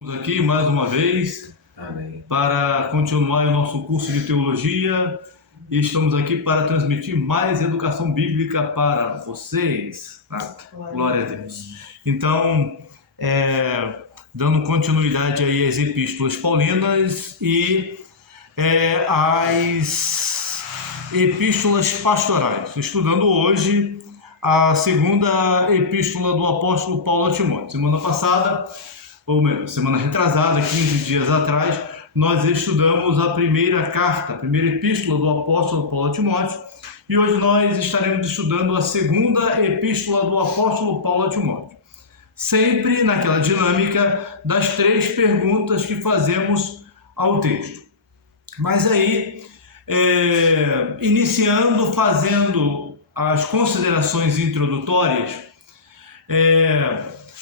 Estamos aqui mais uma vez. Amém. Para continuar o nosso curso de teologia e estamos aqui para transmitir mais educação bíblica para vocês. Glória a Deus. Então, dando continuidade aí às epístolas paulinas e às epístolas pastorais, estudando hoje a segunda epístola do apóstolo Paulo a Timóteo. Semana passada, ou melhor, semana retrasada, 15 dias atrás, nós estudamos a primeira carta, a primeira epístola do apóstolo Paulo a Timóteo, e hoje nós estaremos estudando a segunda epístola do apóstolo Paulo a Timóteo. Sempre naquela dinâmica das três perguntas que fazemos ao texto. Mas aí, iniciando, fazendo as considerações introdutórias,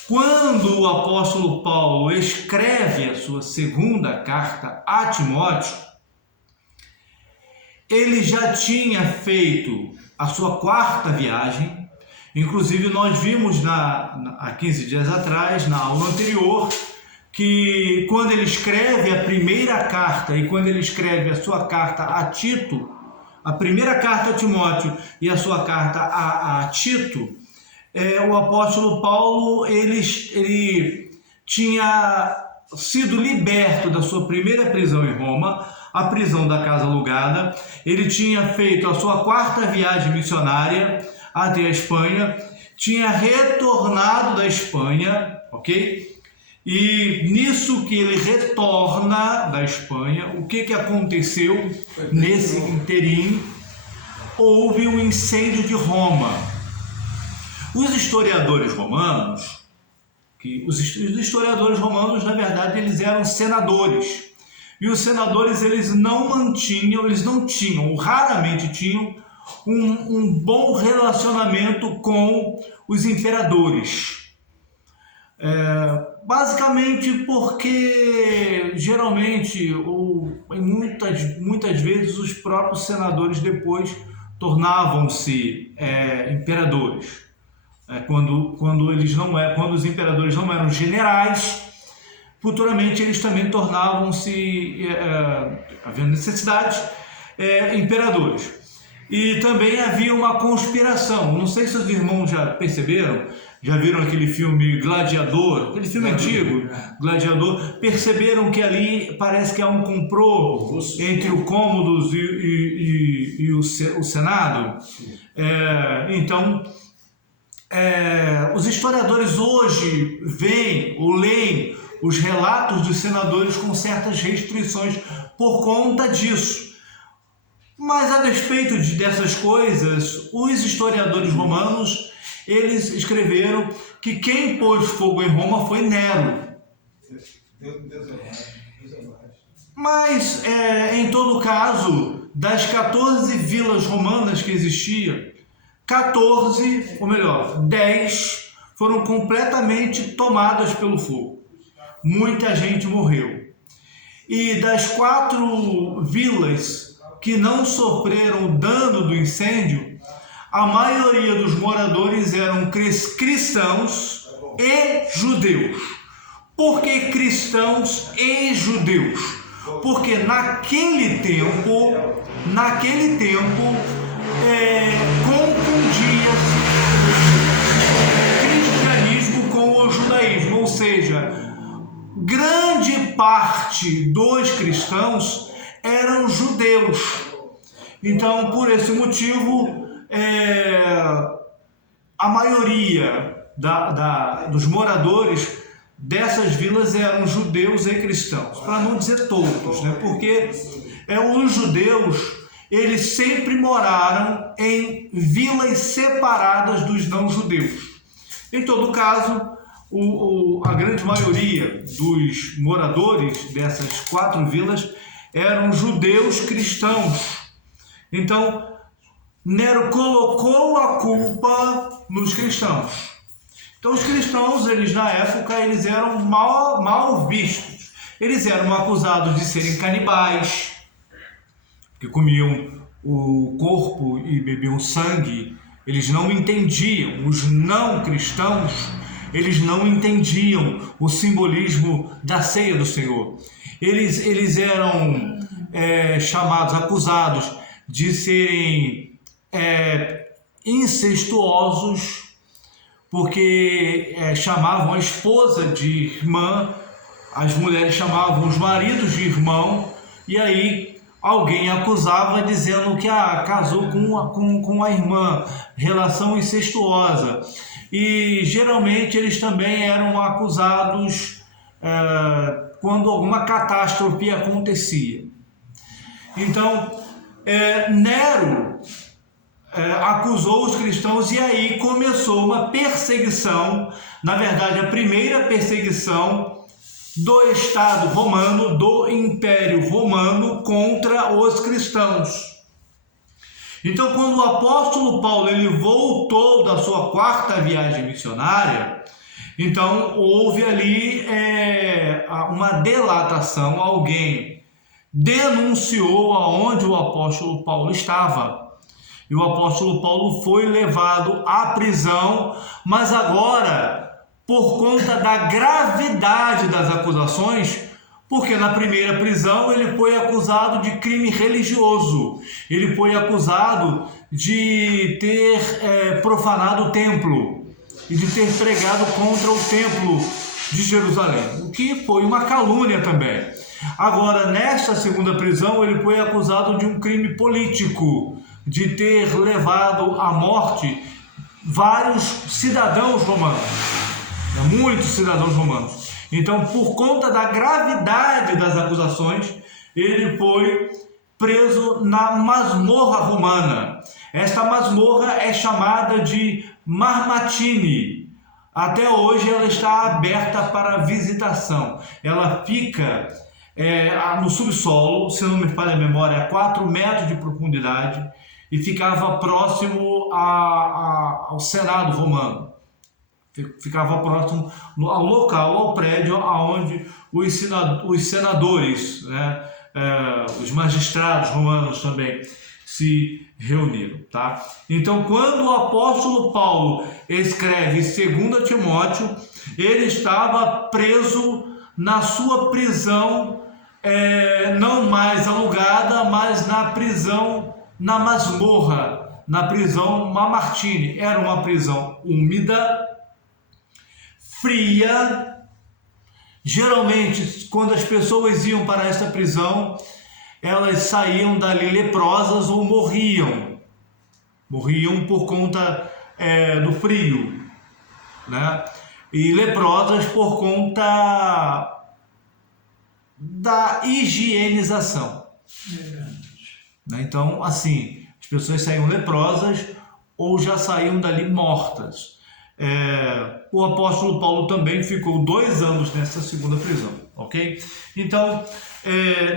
quando o apóstolo Paulo escreve a sua segunda carta a Timóteo, ele já tinha feito a sua quarta viagem. Inclusive nós vimos há 15 dias atrás, na aula anterior, que quando ele escreve a primeira carta e quando ele escreve a sua carta a Tito, a primeira carta a Timóteo e a sua carta a Tito, o apóstolo Paulo ele tinha sido liberto da sua primeira prisão em Roma, a prisão da casa alugada. Ele tinha feito a sua quarta viagem missionária até a Espanha, tinha retornado da Espanha, ok? E nisso que ele retorna da Espanha, o que aconteceu nesse interim? Houve um incêndio de Roma. Os historiadores romanos, na verdade, eles eram senadores. E os senadores, raramente tinham um bom relacionamento com os imperadores. Basicamente porque, geralmente, ou muitas vezes, os próprios senadores depois tornavam-se imperadores. Quando os imperadores não eram generais, futuramente eles também tornavam-se, havendo necessidade, imperadores. E também havia uma conspiração. Não sei se os irmãos já perceberam, já viram aquele filme Gladiador, aquele filme antigo, Gladiador, perceberam que ali parece que há um complô entre o Cômodos e o Senado? Então, os historiadores hoje veem ou leem os relatos dos senadores com certas restrições por conta disso. Mas a despeito dessas coisas, os historiadores romanos, eles escreveram que quem pôs fogo em Roma foi Nero. Mas, em todo caso, das 14 vilas romanas que existiam, 10 foram completamente tomadas pelo fogo. Muita gente morreu. E das 4 vilas que não sofreram dano do incêndio, a maioria dos moradores eram cristãos e judeus. Por que cristãos e judeus? Porque naquele tempo confundia-se cristianismo com o judaísmo, ou seja, grande parte dos cristãos eram judeus. Então, por esse motivo, a maioria dos moradores dessas vilas eram judeus e cristãos, para não dizer todos, né? Porque os judeus, eles sempre moraram em vilas separadas dos não-judeus. Em todo caso, a grande maioria dos moradores dessas 4 vilas eram judeus cristãos. Então, Nero colocou a culpa nos cristãos. Então, os cristãos, eles na época, eles eram mal vistos. Eles eram acusados de serem canibais, que comiam o corpo e bebiam sangue. Eles não entendiam. Os não cristãos, eles não entendiam o simbolismo da ceia do Senhor. Eles eram chamados, acusados de serem incestuosos, porque chamavam a esposa de irmã, as mulheres chamavam os maridos de irmão, e aí alguém acusava dizendo que casou com a irmã, relação incestuosa. E geralmente eles também eram acusados quando alguma catástrofe acontecia. Então, Nero acusou os cristãos e aí começou uma perseguição, na verdade a primeira perseguição do Estado romano, do Império Romano contra os cristãos. Então, quando o apóstolo Paulo ele voltou da sua 4ª viagem missionária, então houve ali uma delatação, alguém denunciou aonde o apóstolo Paulo estava. E o apóstolo Paulo foi levado à prisão, mas agora, por conta da gravidade das acusações, porque na primeira prisão ele foi acusado de crime religioso, ele foi acusado de ter profanado o templo e de ter pregado contra o templo de Jerusalém, o que foi uma calúnia também. Agora, nesta segunda prisão, ele foi acusado de um crime político, de ter levado à morte vários cidadãos romanos, muitos cidadãos romanos. Então, por conta da gravidade das acusações, ele foi preso na masmorra romana. Esta masmorra é chamada de Marmatine. Até hoje ela está aberta para visitação. Ela fica no subsolo, se não me falha a memória, a 4 metros de profundidade, e ficava próximo ao Senado romano. Ficava próximo ao local, ao prédio onde os senadores, os magistrados romanos também se reuniram. Tá? Então, quando o apóstolo Paulo escreve 2 Timóteo, ele estava preso na sua prisão, não mais alugada, mas na prisão, na masmorra, na prisão Marmatine. Era uma prisão úmida, fria. Geralmente, quando as pessoas iam para esta prisão, elas saíam dali leprosas ou morriam por conta do frio, né? E leprosas por conta da higienização. Então, assim, as pessoas saíam leprosas ou já saíam dali mortas. O apóstolo Paulo também ficou 2 anos nessa segunda prisão, ok? Então,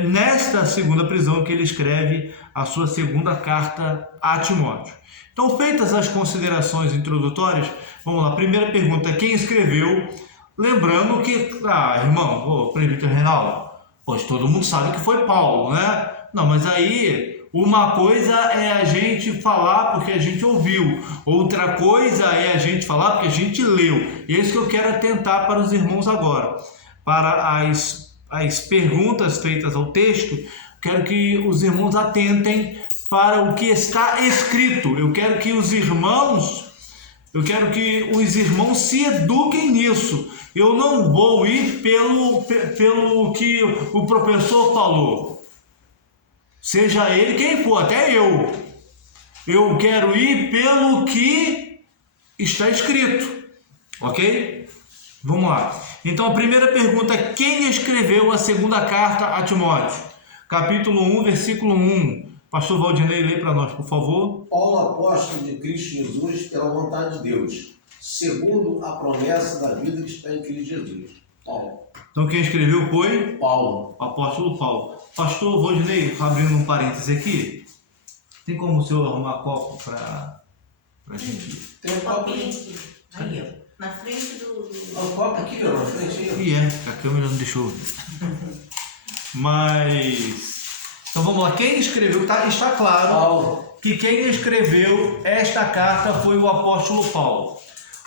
nesta segunda prisão que ele escreve a sua segunda carta a Timóteo. Então, feitas as considerações introdutórias, vamos lá. Primeira pergunta: quem escreveu? Lembrando que, irmão, presbítero Reinaldo, pois todo mundo sabe que foi Paulo, né? Não, mas aí uma coisa é a gente falar porque a gente ouviu, outra coisa é a gente falar porque a gente leu. E é isso que eu quero atentar para os irmãos agora. Para as perguntas feitas ao texto, quero que os irmãos atentem para o que está escrito. Eu quero que os irmãos se eduquem nisso. Eu não vou ir pelo que o professor falou. Seja ele quem for, até eu. Eu quero ir pelo que está escrito. Ok? Vamos lá. Então, a primeira pergunta: quem escreveu a segunda carta a Timóteo? Capítulo 1, versículo 1. Pastor Valdinei, lê para nós, por favor. Paulo, apóstolo de Cristo Jesus, pela vontade de Deus, segundo a promessa da vida que está em Cristo Jesus. Paulo. Então, quem escreveu foi? Paulo. Apóstolo Paulo. Pastor Valdinei, abrindo um parêntese aqui, tem como o senhor arrumar copo para a gente? Tem um copo aí. Aí, ó. Na frente do... O copo aqui, ó, na frente aí. A câmera não deixou. Mas... Então vamos lá. Quem escreveu, está claro Paulo. que quem escreveu esta carta foi o apóstolo Paulo.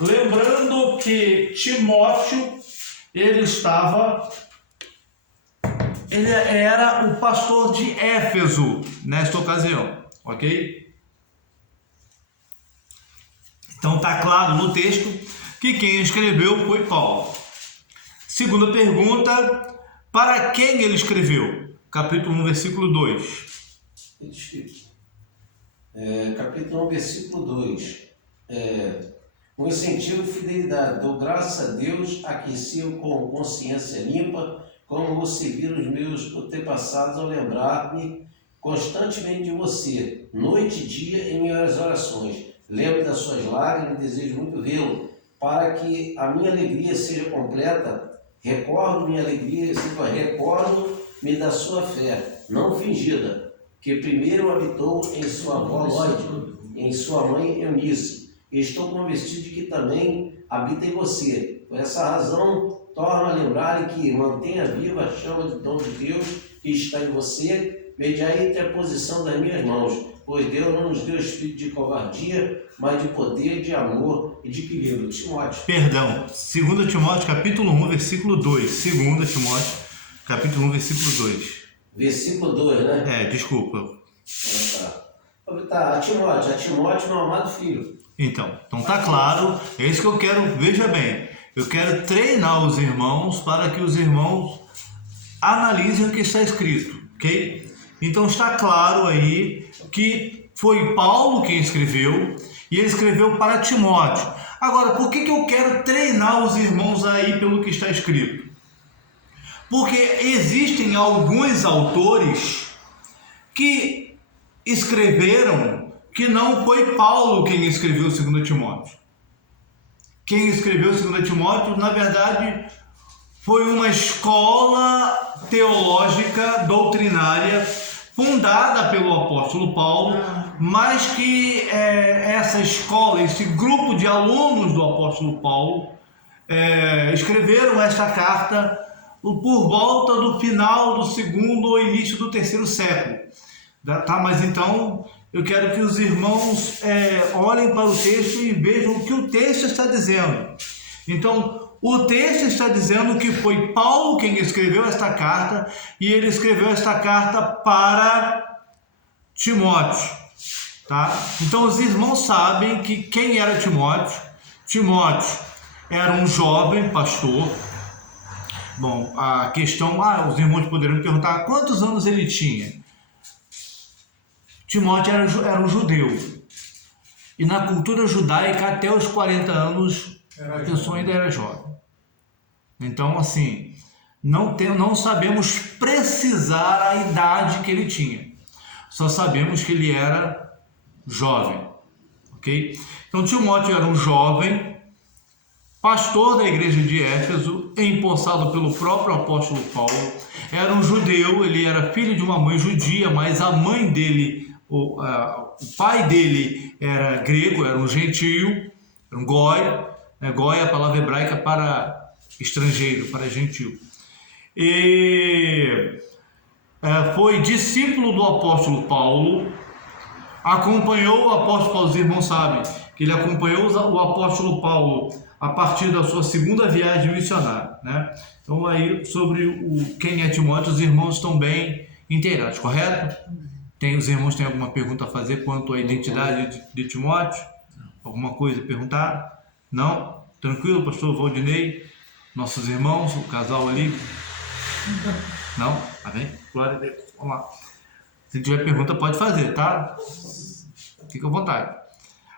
Lembrando que Timóteo, ele era o pastor de Éfeso nesta ocasião, ok? Então está claro no texto que quem escreveu foi Paulo. Segunda pergunta, para quem ele escreveu? Capítulo 1, versículo 2. Capítulo 1, versículo 2. Com incentivo e fidelidade, dou graças a Deus a que sirvo com consciência limpa, como você viu os meus antepassados ao lembrar-me constantemente de você, noite e dia em minhas orações. Lembro das suas lágrimas e desejo muito vê-lo, para que a minha alegria seja completa. Recordo-me da sua fé, não fingida, que primeiro habitou em sua avó Lóide, em sua mãe Eunice. E estou convencido de que também habita em você. Por essa razão, torno a lembrar que mantenha viva a chama de dom de Deus que está em você, mediante a posição das minhas mãos. Pois Deus não nos deu espírito de covardia, mas de poder, de amor e de equilíbrio. Timóteo. Perdão, 2 Timóteo, capítulo 1, versículo 2. 2 Timóteo, capítulo 1, versículo 2. Versículo 2, né? Desculpa. A Timóteo, meu amado filho. Então tá claro, é isso que eu quero, veja bem, eu quero treinar os irmãos para que os irmãos analisem o que está escrito, ok? Então está claro aí que foi Paulo quem escreveu, e ele escreveu para Timóteo. Agora, por que eu quero treinar os irmãos aí pelo que está escrito? Porque existem alguns autores que escreveram que não foi Paulo quem escreveu 2 Timóteo. Quem escreveu 2 Timóteo, na verdade, foi uma escola teológica, doutrinária, fundada pelo apóstolo Paulo, mas que essa escola, esse grupo de alunos do apóstolo Paulo, escreveram esta carta por volta do final do segundo ou início do terceiro século. Tá? Mas então eu quero que os irmãos olhem para o texto e vejam o que o texto está dizendo. Então, o texto está dizendo que foi Paulo quem escreveu esta carta, e ele escreveu esta carta para Timóteo. Tá? Então, os irmãos sabem que quem era Timóteo? Timóteo era um jovem pastor. Bom, a questão, os irmãos poderiam perguntar quantos anos ele tinha. Timóteo era um judeu, e na cultura judaica até os 40 anos a pessoa ainda era jovem. Então, assim, não sabemos precisar a idade que ele tinha, só sabemos que ele era jovem, ok? Então Timóteo era um jovem, pastor da igreja de Éfeso, empossado pelo próprio apóstolo Paulo. Era um judeu, ele era filho de uma mãe judia, mas a mãe dele, o pai dele era grego, era um gentio, era um goi. Goi é a palavra hebraica para estrangeiro, para gentil. E foi discípulo do apóstolo Paulo, acompanhou o apóstolo Paulo. Os irmãos sabem que ele acompanhou o apóstolo Paulo a partir da sua segunda viagem missionária, né? Então aí sobre quem é Timóteo, os irmãos estão bem inteirados, correto? Os irmãos têm alguma pergunta a fazer quanto à identidade de Timóteo? Alguma coisa a perguntar? Não? Tranquilo, pastor Valdinei? Nossos irmãos, o casal ali? Não? Amém? Glória a Deus. Vamos lá. Se tiver pergunta, pode fazer, tá? Fica à vontade.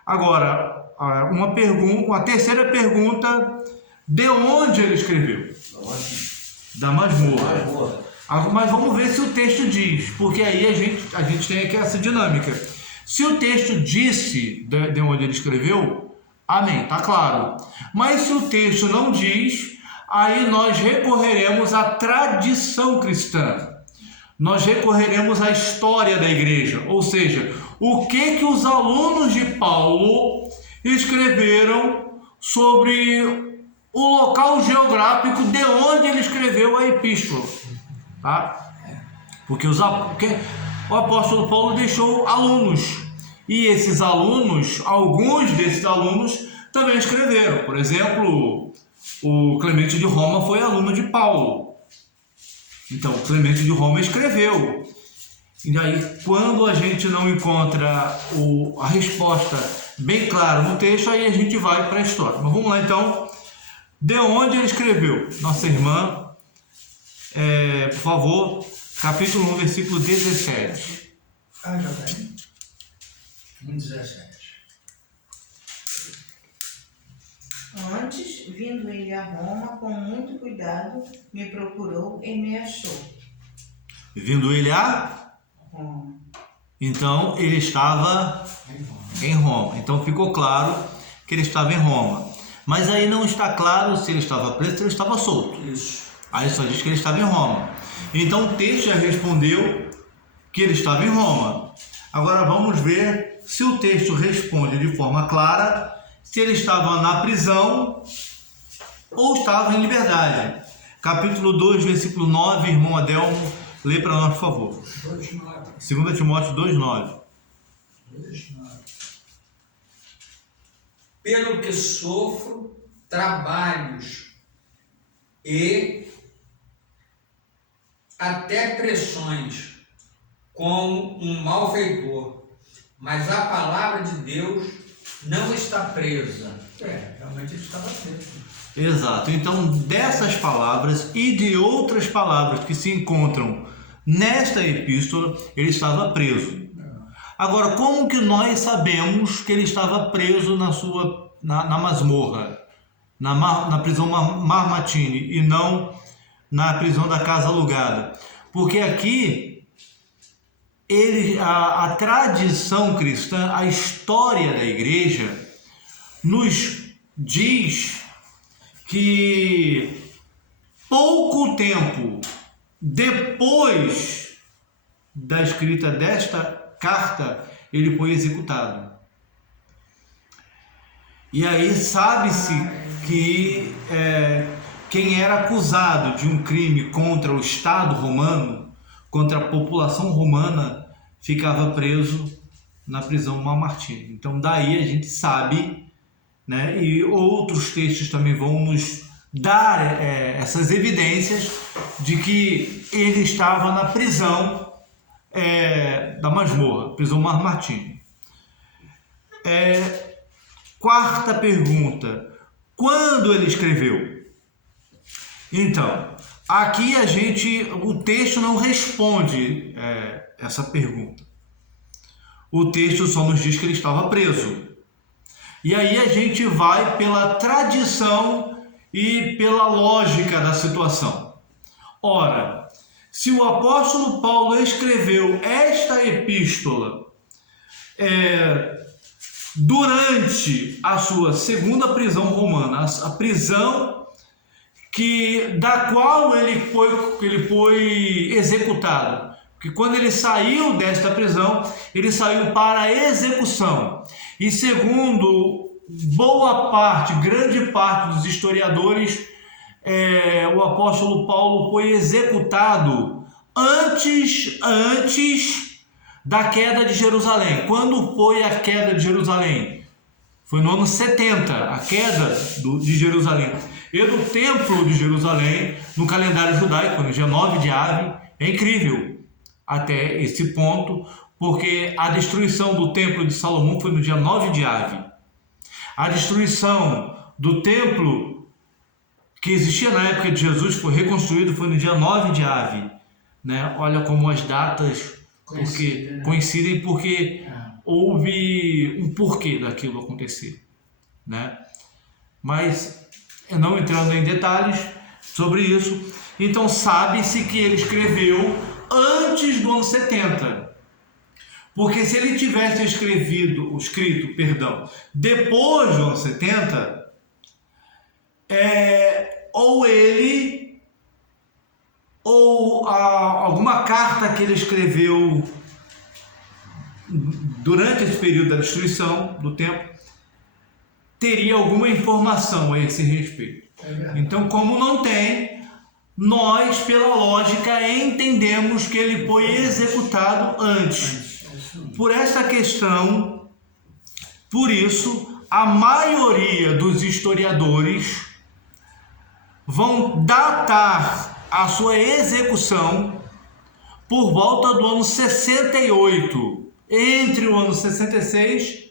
Agora, uma terceira pergunta: de onde ele escreveu? Da masmorra. Mas vamos ver se o texto diz, porque aí a gente tem aqui essa dinâmica. Se o texto disse de onde ele escreveu, amém, tá claro. Mas se o texto não diz, aí nós recorreremos à tradição cristã. Nós recorreremos à história da igreja, ou seja, o que os alunos de Paulo escreveram sobre o local geográfico de onde ele escreveu a epístola, tá? Porque o apóstolo Paulo deixou alunos, e esses alunos, alguns desses alunos, também escreveram. Por exemplo, o Clemente de Roma foi aluno de Paulo. Então, o Clemente de Roma escreveu. E aí, quando a gente não encontra a resposta bem clara no texto, aí a gente vai para a história. Mas vamos lá, então. De onde ele escreveu? Nossa irmã, por favor, capítulo 1, versículo 17. Já tem. 1,17. Antes, vindo ele a Roma, com muito cuidado, me procurou e me achou. Vindo ele a? Roma. Então, ele estava em Roma. Então, ficou claro que ele estava em Roma. Mas aí não está claro se ele estava preso ou se ele estava solto. Isso. Aí só diz que ele estava em Roma. Então, o texto já respondeu que ele estava em Roma. Agora, vamos ver se o texto responde de forma clara se ele estava na prisão ou estava em liberdade. Capítulo 2, versículo 9, irmão Adelmo, lê para nós, por favor. 2 Timóteo 2,9. Pelo que sofro trabalhos e até pressões, como um malfeitor, mas a palavra de Deus não está presa. Realmente ele estava preso. Exato. Então, dessas palavras e de outras palavras que se encontram nesta epístola, ele estava preso. Agora, como que nós sabemos que ele estava preso na masmorra, na prisão Marmatini e não na prisão da casa alugada? Porque aqui a tradição cristã, a história da igreja, nos diz que pouco tempo depois da escrita desta carta, ele foi executado. E aí sabe-se que quem era acusado de um crime contra o Estado romano, contra a população romana, ficava preso na prisão Marmatini. Então daí a gente sabe, né, e outros textos também vão nos dar essas evidências de que ele estava na prisão da masmorra, prisão Marmatini. Quarta pergunta: quando ele escreveu? Então, aqui o texto não responde essa pergunta. O texto só nos diz que ele estava preso. E aí a gente vai pela tradição e pela lógica da situação. Ora, se o apóstolo Paulo escreveu esta epístola durante a sua segunda prisão romana, a prisão da qual ele foi executado, porque quando ele saiu desta prisão, ele saiu para a execução. E segundo grande parte dos historiadores, o apóstolo Paulo foi executado antes da queda de Jerusalém. Quando foi a queda de Jerusalém? Foi no ano 70, a queda de Jerusalém. E do templo de Jerusalém, no calendário judaico, no dia 9 de Av, é incrível até esse ponto, porque a destruição do templo de Salomão foi no dia 9 de Av. A destruição do templo que existia na época de Jesus foi reconstruído foi no dia 9 de Av. Né? Olha como as datas coincidem, porque houve um porquê daquilo acontecer. Né? Mas, não entrando em detalhes sobre isso, então sabe-se que ele escreveu antes do ano 70. Porque se ele tivesse escrito, depois do ano 70, ou alguma carta que ele escreveu durante esse período da destruição do templo, teria alguma informação a esse respeito. Então, como não tem, nós, pela lógica, entendemos que ele foi executado antes. Por essa questão, por isso, a maioria dos historiadores vão datar a sua execução por volta do ano 68, entre o ano 66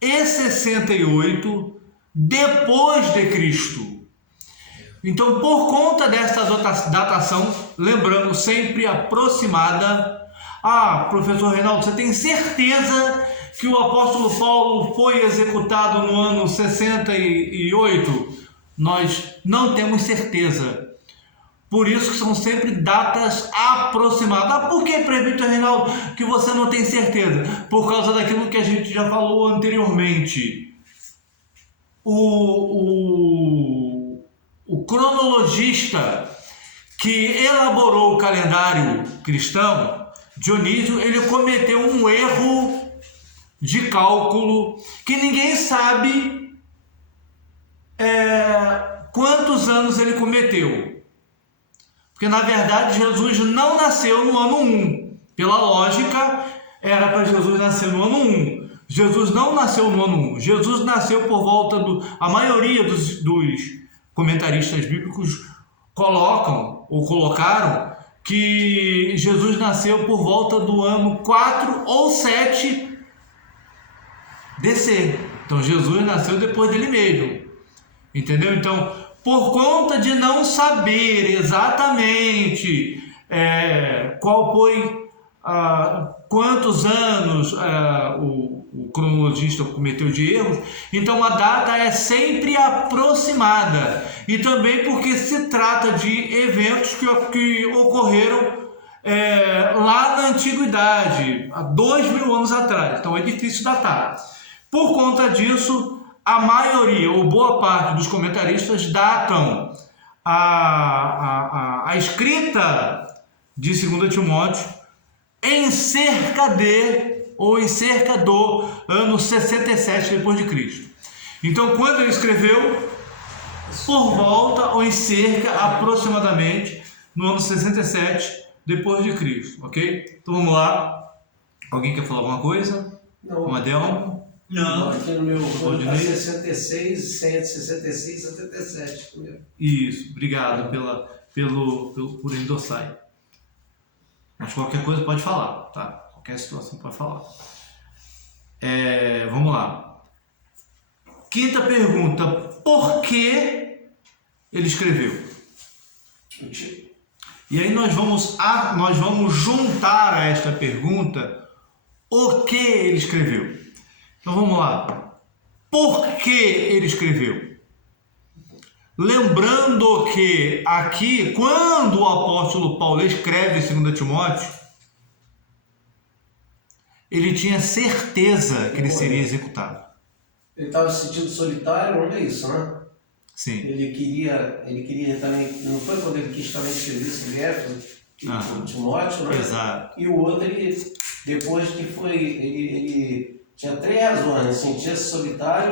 e 68 depois de Cristo. Então, por conta dessa datação, lembrando sempre aproximada, professor Reinaldo, você tem certeza que o apóstolo Paulo foi executado no ano 68? Nós não temos certeza. Por isso que são sempre datas aproximadas. Por que, presbítero Reinaldo, que você não tem certeza? Por causa daquilo que a gente já falou anteriormente. O cronologista que elaborou o calendário cristão, Dionísio, ele cometeu um erro de cálculo que ninguém sabe quantos anos ele cometeu. Porque, na verdade, Jesus não nasceu no ano 1. Pela lógica, era para Jesus nascer no ano 1. Jesus não nasceu no ano 1. Jesus nasceu por volta do... A maioria dos comentaristas bíblicos colocaram que Jesus nasceu por volta do ano 4 ou 7 DC. Então, Jesus nasceu depois dele mesmo. Entendeu? Então, por conta de não saber exatamente qual foi, quantos anos o cronologista cometeu de erros, então a data é sempre aproximada. E também porque se trata de eventos que ocorreram lá na antiguidade, há 2000 anos atrás. Então é difícil datar. Por conta disso, a maioria, ou boa parte dos comentaristas datam a escrita de 2 Timóteo em cerca do ano 67 depois de Cristo. Então, quando ele escreveu, por volta ou em cerca, aproximadamente, no ano 67 depois de Cristo, ok? Então vamos lá. Alguém quer falar alguma coisa? Não. Adelmo? Não, aqui no meu código está 66, 166, 77. Isso, obrigado por endossar. Mas qualquer coisa pode falar, tá? Qualquer situação pode falar. Vamos lá. Quinta pergunta: por que ele escreveu? E aí nós vamos juntar a esta pergunta o que ele escreveu. Então vamos lá. Por que ele escreveu? Lembrando que aqui, quando o apóstolo Paulo escreve 2 Timóteo, ele tinha certeza que ele seria executado. Ele estava se sentindo solitário, não é isso, né? Sim. Ele queria também, não foi quando ele quis também escrever sobre Éfeso, Timóteo, né? Exato. E o outro, depois que foi, ele tinha 3 razões, sentia-se solitário,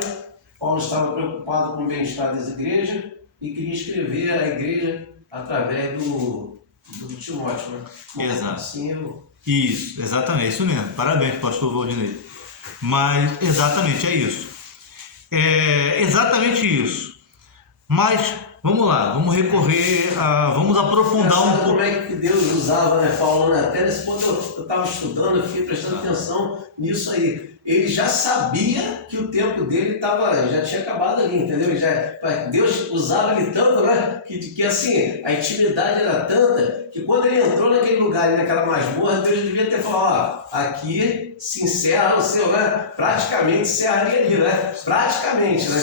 Paulo estava preocupado com o bem-estar das igrejas e queria escrever a igreja através do Timóteo, né? Exato. Assim Isso, exatamente, isso mesmo. Parabéns, pastor Valdinei. Mas exatamente é isso. É exatamente isso. Mas vamos lá, vamos recorrer vamos aprofundar um pouco. Como é que Deus usava, né, Paulo? Né? Até nesse ponto eu estava estudando, eu fiquei prestando atenção nisso aí. Ele já sabia que o tempo dele já tinha acabado ali, entendeu? Deus usava ele tanto, né? Que assim, a intimidade era tanta que quando ele entrou naquele lugar, naquela masmorra, Deus devia ter falado, aqui se encerra o seu, né? Praticamente encerraria ali, né? Praticamente, né?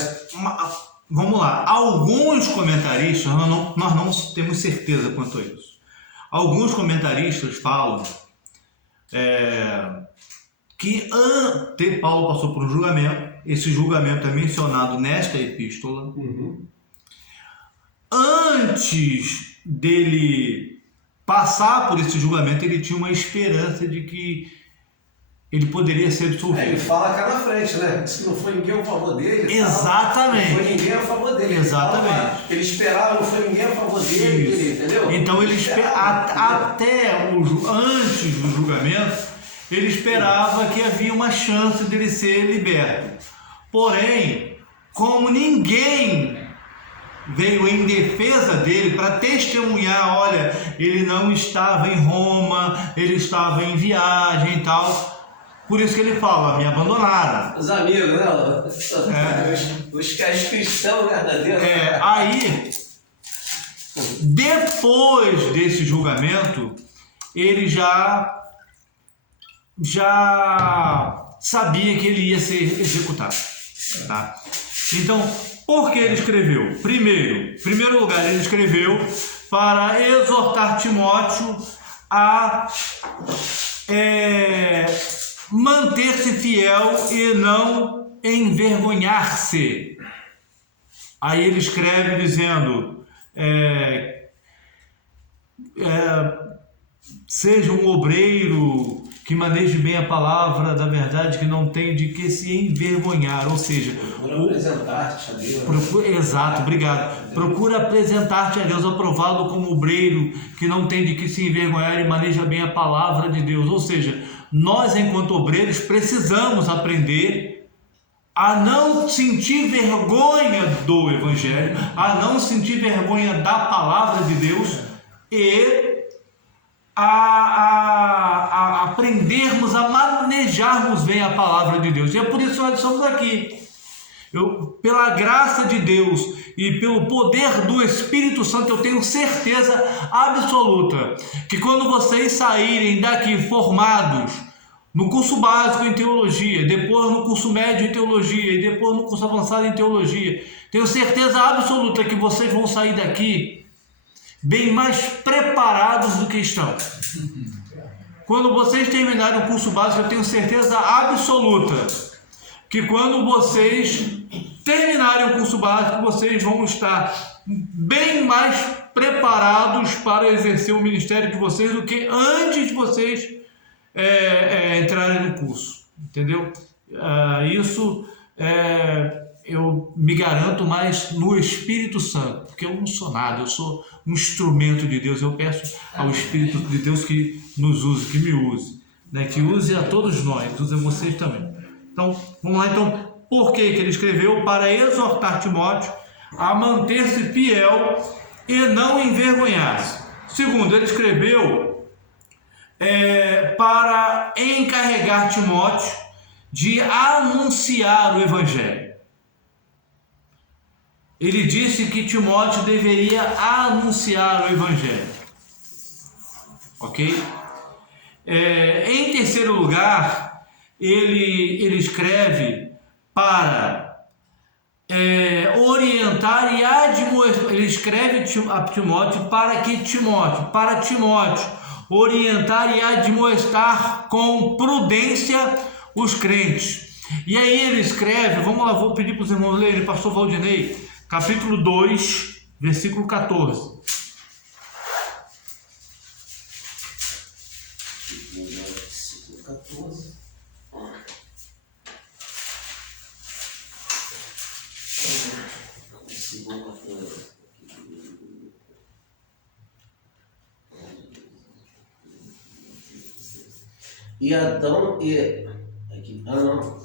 Vamos lá, alguns comentaristas, nós não temos certeza quanto a isso. Alguns comentaristas falam que Paulo passou por um julgamento, esse julgamento é mencionado nesta epístola. Uhum. Antes dele passar por esse julgamento, ele tinha uma esperança de que ele poderia ser absolvido. Ele fala cá na frente, né? Diz que não foi ninguém a favor dele. Exatamente. Não foi ninguém a favor dele. Exatamente. Ele esperava, não foi ninguém a favor dele, entendeu? Então ele antes do julgamento, ele esperava que havia uma chance dele ser liberto. Porém, como ninguém veio em defesa dele para testemunhar, olha, ele não estava em Roma, ele estava em viagem e tal. Por isso que ele fala, me abandonaram. Os amigos, né? Os cristãos verdadeiros. Aí, depois desse julgamento, ele já sabia que ele ia ser executado. Tá? Então, por que ele escreveu? Em primeiro lugar, ele escreveu para exortar Timóteo a manter-se fiel e não envergonhar-se. Aí ele escreve dizendo, seja um obreiro que maneje bem a palavra da verdade, que não tem de que se envergonhar, ou seja... Procura apresentar-te a Deus. Exato, obrigado. Procura apresentar-te a Deus aprovado como obreiro, que não tem de que se envergonhar e maneja bem a palavra de Deus. Ou seja, nós, enquanto obreiros, precisamos aprender a não sentir vergonha do Evangelho, a não sentir vergonha da palavra de Deus e a aprendermos a manejarmos bem a palavra de Deus. E é por isso que nós estamos aqui. Pela graça de Deus e pelo poder do Espírito Santo, eu tenho certeza absoluta que quando vocês saírem daqui formados no curso básico em teologia, depois no curso médio em teologia e depois no curso avançado em teologia, tenho certeza absoluta que vocês vão sair daqui bem mais preparados do que estão. Quando vocês terminarem o curso básico, eu tenho certeza absoluta que quando vocês terminarem o curso básico, vocês vão estar bem mais preparados para exercer o ministério de vocês do que antes de vocês entrarem no curso, entendeu? Isso eu me garanto mais no Espírito Santo, porque eu não sou nada, eu sou um instrumento de Deus. Eu peço ao Espírito de Deus que nos use, que me use, né? Que use a todos nós, use a vocês também. Então, vamos lá. Então, por que ele escreveu? Para exortar Timóteo a manter-se fiel e não envergonhar-se. Segundo, ele escreveu para encarregar Timóteo de anunciar o Evangelho. Ele disse que Timóteo deveria anunciar o Evangelho. Ok? Em terceiro lugar, ele escreve para orientar e admoestar. Ele escreve a Timóteo para Timóteo orientar e admoestar com prudência os crentes. E aí ele escreve, vamos lá, vou pedir para os irmãos lerem, pastor Valdinei, capítulo 2, versículo 14. Versículo 14. E Adão e... Aqui. Não.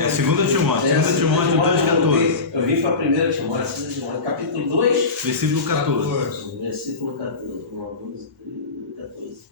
É 2 Timóteo, 2 Timóteo 2,14. Eu vim para 1 Timóteo, 2 Timóteo, capítulo 2, versículo 14. Versículo 14. 14.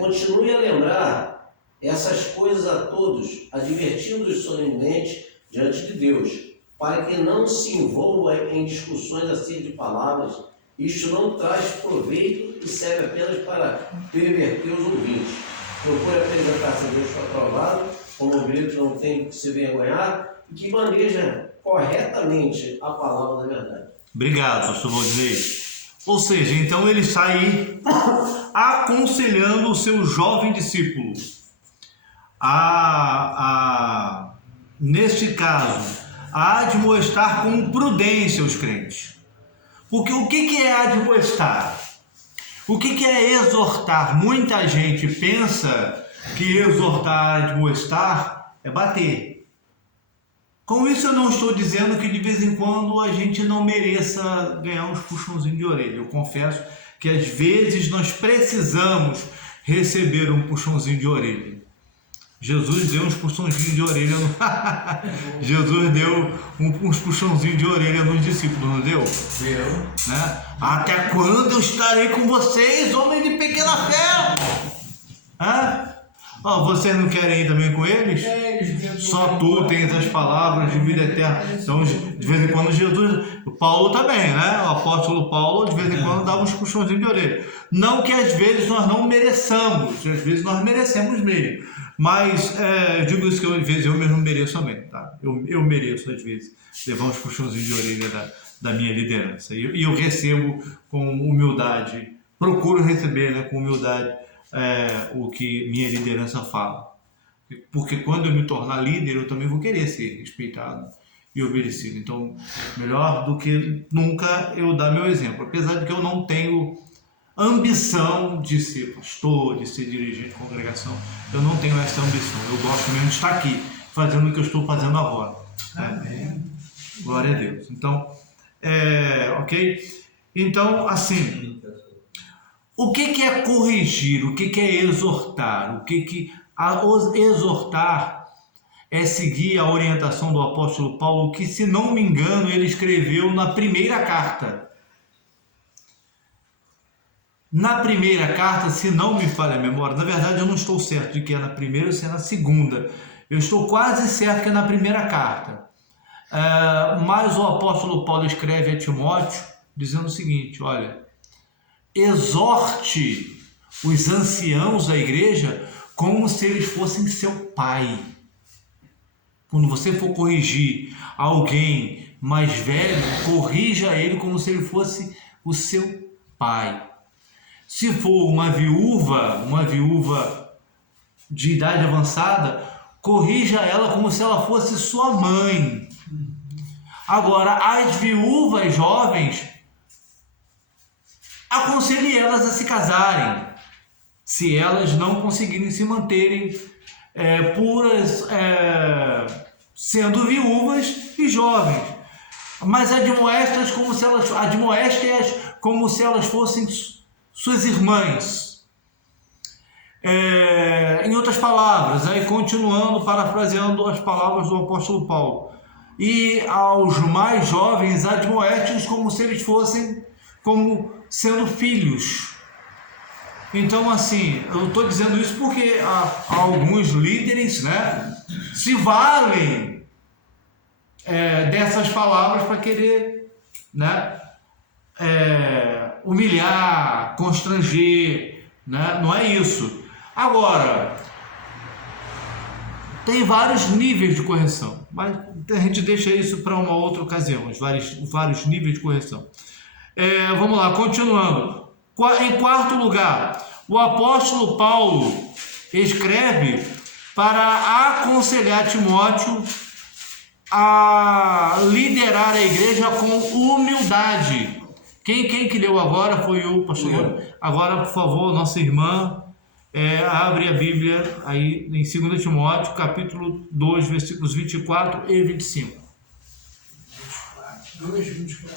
Continue a lembrar essas coisas a todos, advertindo-os solenemente diante de Deus, para que não se envolva em discussões acerca de palavras. Isto não traz proveito e serve apenas para perverter os ouvintes. Procure apresentar-se a Deus aprovado, como obreiro que não tem que se envergonhar e que maneja corretamente a palavra da verdade. Obrigado, pastor Valdinei. Ou seja, então ele está aí aconselhando o seu jovem discípulo neste caso, a admoestar com prudência os crentes. Porque o que é admoestar? O que é exortar? Muita gente pensa que exortar, admoestar é bater. Com isso eu não estou dizendo que de vez em quando a gente não mereça ganhar uns puxãozinhos de orelha. Eu confesso que às vezes nós precisamos receber um puxãozinho de orelha. Jesus deu uns puxãozinhos de orelha Jesus deu uns puxãozinhos de orelha nos discípulos, não deu? Deu. Né? Até quando eu estarei com vocês, homens de pequena fé? Vocês não querem ir também com eles? Só tu tens as palavras de vida eterna. Então, de vez em quando, Jesus, o Paulo também, né? O apóstolo Paulo, de vez em quando, dava uns puxõezinhos de orelha. Não que às vezes nós não mereçamos, às vezes nós merecemos mesmo. Mas eu digo isso que às vezes eu mesmo mereço também, tá? Eu mereço, às vezes, levar uns puxõezinhos de orelha da minha liderança. E eu recebo com humildade, procuro receber, né, com humildade o que minha liderança fala. Porque quando eu me tornar líder, eu também vou querer ser respeitado e obedecido. Então, melhor do que nunca eu dar meu exemplo. Apesar de que eu não tenho ambição de ser pastor, de ser dirigente de congregação, eu não tenho essa ambição. Eu gosto mesmo de estar aqui, fazendo o que eu estou fazendo agora. Amém. Glória a Deus. Então, ok? Então, assim, o que é corrigir? O que é exortar? Exortar é seguir a orientação do apóstolo Paulo, que, se não me engano, ele escreveu na primeira carta. Na primeira carta, se não me falha a memória, na verdade eu não estou certo de que é na primeira ou se é na segunda. Eu estou quase certo que é na primeira carta. Mas o apóstolo Paulo escreve a Timóteo dizendo o seguinte: olha, exorte os anciãos da igreja como se eles fossem seu pai. Quando você for corrigir alguém mais velho, corrija ele como se ele fosse o seu pai. Se for uma viúva de idade avançada, corrija ela como se ela fosse sua mãe. Agora, as viúvas jovens, aconselhe elas a se casarem, se elas não conseguirem se manterem puras, sendo viúvas e jovens. Mas admoeste-as como se elas fossem suas irmãs. Em outras palavras, aí continuando, parafraseando as palavras do apóstolo Paulo, e aos mais jovens admoeste-os como se eles fossem como sendo filhos. Então, assim, eu estou dizendo isso porque há alguns líderes, né, se valem dessas palavras para querer, né, humilhar, constranger, né? Não é isso. Agora, tem vários níveis de correção, mas a gente deixa isso para uma outra ocasião, os vários níveis de correção. Vamos lá, continuando. Em quarto lugar, o apóstolo Paulo escreve para aconselhar Timóteo a liderar a igreja com humildade. Quem que leu agora foi o pastor. Agora, por favor, nossa irmã, abre a Bíblia aí em 2 Timóteo, capítulo 2, versículos 24 e 25. 2, 24.